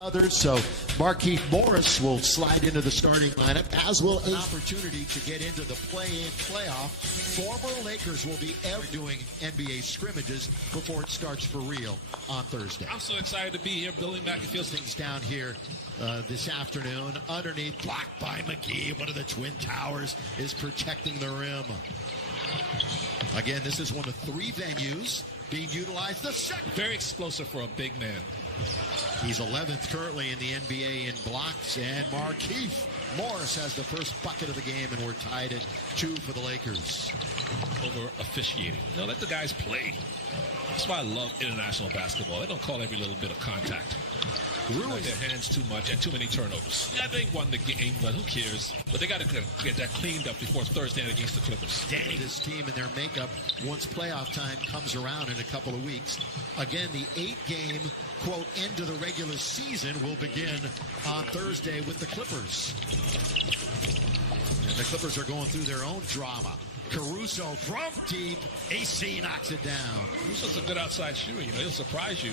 Others, so Markieff Morris will slide into the starting lineup, as will an opportunity to get into the play-in playoff. Former Lakers will be doing NBA scrimmages before it starts for real on Thursday. I'm so excited to be here. Billy McAfee things down here this afternoon. Underneath, blocked by McGee. One of the Twin Towers is protecting the rim. Again, this is one of three venues being utilized. The second. Very explosive for a big man. He's 11th currently in the NBA in blocks, and Markieff Morris has the first bucket of the game, and we're tied at 2 for the Lakers. Over officiating. Let the guys play. That's why I love international basketball. They don't call every little bit of contact. Ruin their hands too much and too many turnovers. Yeah, they won the game, but who cares? But they got to get that cleaned up before Thursday night against the Clippers. Danny, this team and their makeup once playoff time comes around in a couple of weeks. Again, the 8-game, quote, end of the regular season will begin on Thursday with the Clippers. And the Clippers are going through their own drama. Caruso from deep. AC knocks it down. Caruso's a good outside shooter. He'll surprise you.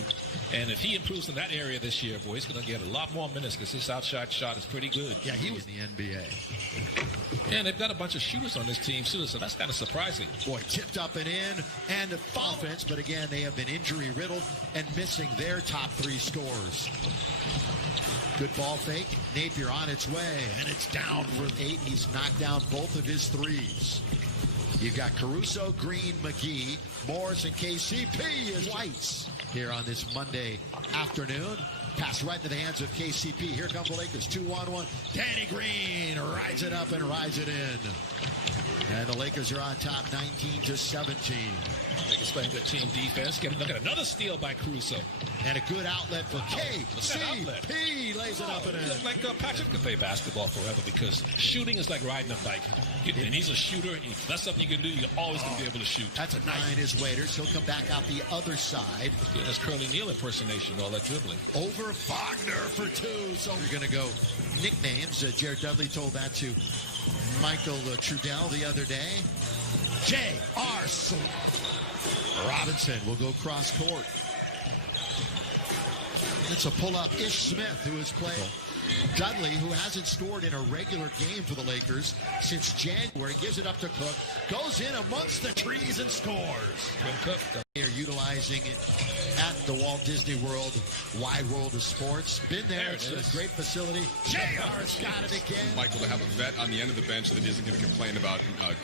And if he improves in that area this year, boy, he's going to get a lot more minutes because his outside shot is pretty good. Yeah, he was in the NBA. Yeah, and they've got a bunch of shooters on this team, too, so that's kind of surprising. Boy, tipped up and in, and offense, but again, they have been injury-riddled and missing their top 3 scores. Good ball fake. Napier on its way, and it's down for 8. He's knocked down both of his threes. You've got Caruso, Green, McGee, Morris, and KCP as Whites here on this Monday afternoon. Pass right into the hands of KCP. Here come the Lakers, 2-on-1. Danny Green rides it up and rides it in. And the Lakers are on top 19-17. Lakers playing good team defense. Look at another steal by Caruso. And a good outlet for KCP. Lays it up and in. Like Patrick could play basketball forever because shooting is like riding a bike. And he's a shooter. If that's something you can do, you're always going to be able to shoot. That's a 9 is Waiters. He'll come back out the other side. Yeah, that's Curly Neal impersonation, all that dribbling. Over Wagner for 2. So we're going to go nicknames. Jared Dudley told that to Michael Trudell the other day. JR.Smith. Robinson will go cross court. It's a pull-up. Smith, who has played. Dudley, who hasn't scored in a regular game for the Lakers since January, gives it up to Cook, goes in amongst the trees and scores. Cook. They are utilizing it at the Walt Disney World, Wide World of Sports. Been there. It's a great facility. JR's got it again. Michael, to have a vet on the end of the bench that isn't going to complain about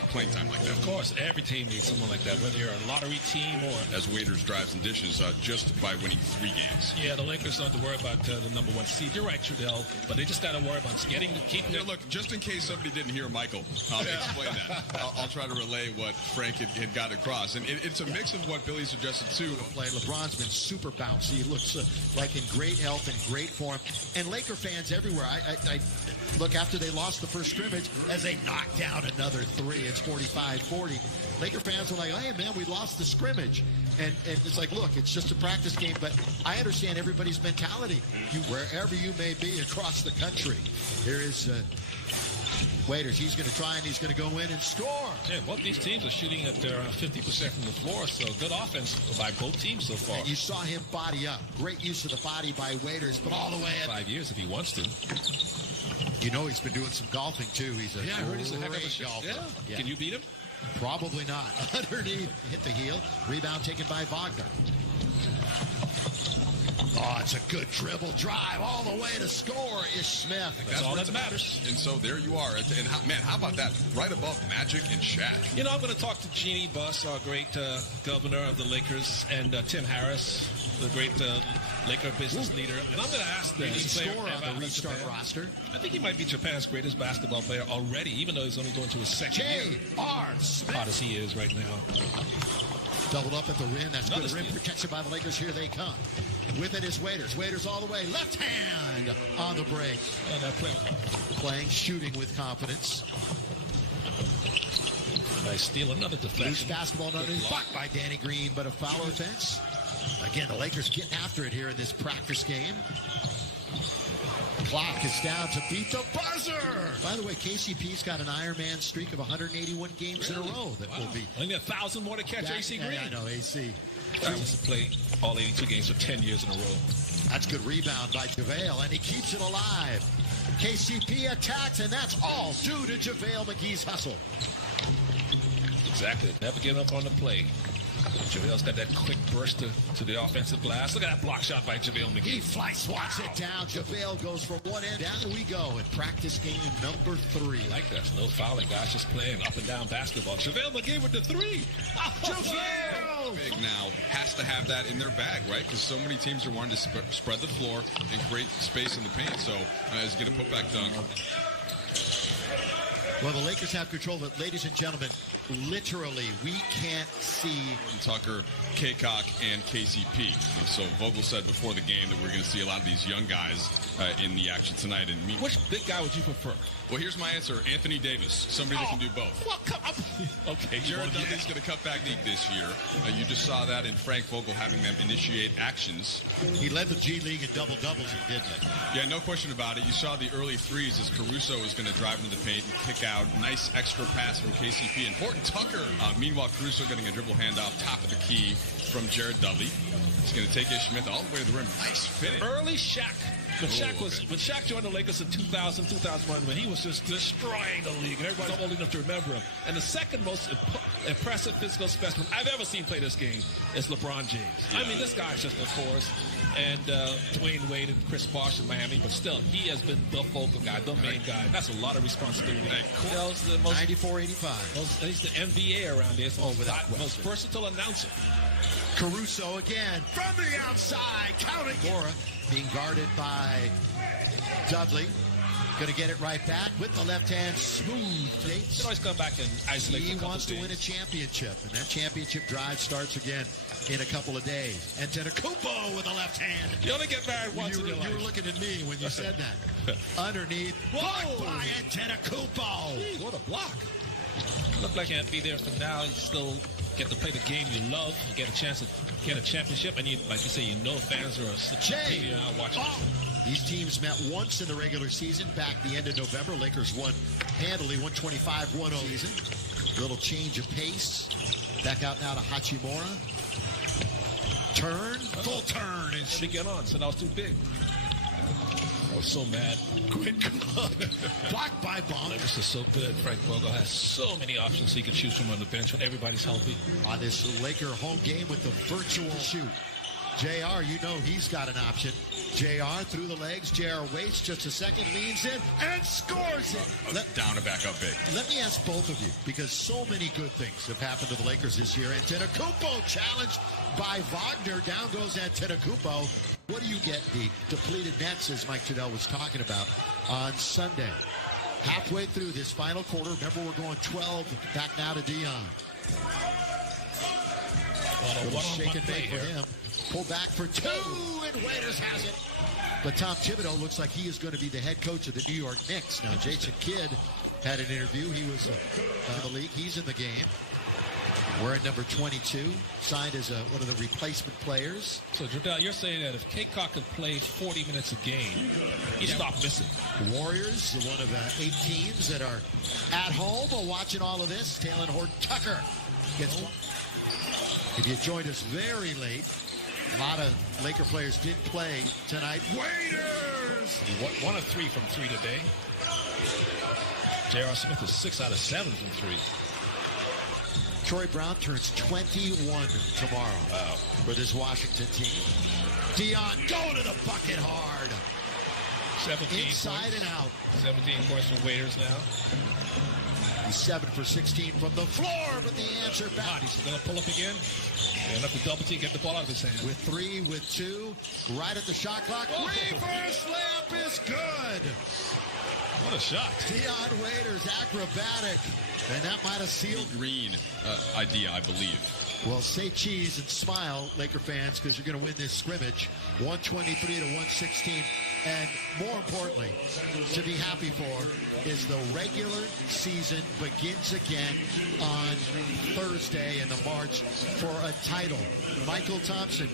playing time like that. Of course, every team needs someone like that, whether you're a lottery team or... As Waiters drives and dishes just by winning 3 games. Yeah, the Lakers don't have to worry about the number 1 seed. You're right, Trudell, but they just got to worry about keeping it. Look, just in case somebody didn't hear Michael explain that, I'll try to relay what Frank had got across. And it's a mix of what Billy suggested, too. LeBron's been super bouncy. He looks like in great health and great form. And Laker fans everywhere. I look, after they lost the first scrimmage, as they knocked down another 3, it's 45-40. Laker fans were like, hey, man, we lost the scrimmage. And it's like, look, it's just a practice game, but I understand everybody's mentality. Wherever you may be across the country, there is Waiters. He's going to try and he's going to go in and score. Yeah, both these teams are shooting at their 50% from the floor, so good offense by both teams so far. And you saw him body up. Great use of the body by Waiters, but all the way at 5 years if he wants to. He's been doing some golfing, too. He's a great golfer. Yeah. Can you beat him? Probably not. Underneath, hit the heel. Rebound taken by Wagner. Oh, it's a good dribble drive all the way to score. Smith. That's all that matters. And so there you are. And how about that? Right above Magic and Shaq. I'm going to talk to Jeannie Buss, our great governor of the Lakers, and Tim Harris, the great Laker business leader. And I'm going to ask them. Did he score on the restart roster? I think he might be Japan's greatest basketball player already, even though he's only going to his second year. JR.Smith. Hot as he is right now. Doubled up at the rim. That's good. Rim protection by the Lakers. Here they come. With it is Waiters. Waiters all the way. Left hand on the break. Playing, shooting with confidence. Nice steal. Another deflection. Loose basketball blocked by Danny Green, but a foul offense. Again, the Lakers getting after it here in this practice game. Clock is down to beat the buzzer. By the way, KCP's got an Ironman streak of 181 games in a row that will be. Only 1,000 more to catch AC Green. I know, AC. He wants to play all 82 games for 10 years in a row. That's good rebound by JaVale, and he keeps it alive. KCP attacks, and that's all due to JaVale McGee's hustle. Exactly. Never give up on the play. JaVale's got that quick burst to the offensive glass. Look at that block shot by JaVale McGee. He fly swats it down. JaVale goes from one end. Down we go in practice game number 3. I like that. No fouling, guys. Just playing up and down basketball. JaVale McGee with the 3. JaVale! Big now has to have that in their bag, right? Because so many teams are wanting to spread the floor and create space in the paint. So he's going to put back dunk. Well, the Lakers have control, but ladies and gentlemen, literally, we can't see Tucker, Kaycock, and KCP. And so Vogel said before the game that we're going to see a lot of these young guys in the action tonight. And which big guy would you prefer? Well, here's my answer. Anthony Davis, somebody that can do both. Well, come on. Okay. Jared Dudley's going to cut back league this year. You just saw that in Frank Vogel having them initiate actions. He led the G League in double-doubles, didn't he? Yeah, no question about it. You saw the early threes as Caruso was going to drive into the paint and kick out. Nice extra pass from KCP. And Horton Tucker. Meanwhile, Caruso getting a dribble handoff, top of the key from Jared Dudley. He's going to take Smith all the way to the rim. Nice finish. Early Shaq. When Shaq joined the Lakers in 2000, 2001, when he was just destroying the league, and everybody's old enough to remember him. And the second most impressive physical specimen I've ever seen play this game is LeBron James. Yeah. I mean, this guy's just a force. And Dwayne Wade and Chris Bosh in Miami, but still, he has been the focal guy, the main guy. That's a lot of responsibility. 94-85. He's the NBA around there. So most versatile announcer. Caruso again from the outside, counting Mora, being guarded by Dudley. Going to get it right back with the left hand, smooth face. He can always come back and isolate. He wants to win a championship, and that championship drive starts again in a couple of days. Antetokounmpo with the left hand. You only get married once in your life. You were looking at me when you said that. Underneath, blocked by Antetokounmpo. What a block! Looked like he can't be there for now. You still get to play the game you love. You get a chance to get a championship, and you, like you say, you know fans are watching. These teams met once in the regular season back the end of November. Lakers won handily, 125-1-0 season. Little change of pace. Back out now to Hachimura. Turn, full turn. And she get on, so that was too big. I was so mad. Blocked by Bond. This is so good. Frank Vogel has so many options he can choose from on the bench when everybody's healthy. On this Laker home game with the virtual shoot. JR, you know he's got an option. JR through the legs. JR waits just a second, leans in, and scores it. Down and back up big. Let me ask both of you, because so many good things have happened to the Lakers this year. Antetokounmpo challenged by Wagner. Down goes Antetokounmpo. What do you get? The depleted Nets, as Mike Trudell was talking about, on Sunday. Halfway through this final quarter, remember we're going 12, back now to Dion. Well, shake and bake for him. Pull back for 2, and Waiters has it. But Tom Thibodeau looks like he is going to be the head coach of the New York Knicks. Now, Jason Kidd had an interview. He was in the league. He's in the game. Wearing number 22, signed as one of the replacement players. So, Trudell, you're saying that if Kaycock could play 40 minutes a game, he'd stop missing. The Warriors, one of 8 teams that are at home watching all of this. Taylor Horton Tucker gets one. If you joined us very late, a lot of Laker players didn't play tonight. Waiters! 1 of 3 from 3 today. JR.Smith is 6 out of 7 from 3. Troy Brown turns 21 tomorrow for this Washington team. Dion going to the bucket hard. 17 inside points. And out. 17 points from Waiters now. He's 7 for 16 from the floor, but the answer back. He's going to pull up again. Enough to double team, get the ball out of his hand. With 3, with 2, right at the shot clock. Reverse layup is good. What a shot. Dion Waiters, acrobatic. And that might have sealed. Green idea, I believe. Well, say cheese and smile, Laker fans, because you're going to win this scrimmage. 123 to 116. And more importantly, to be happy for is the regular season begins again on Thursday in the march for a title. Michael Thompson.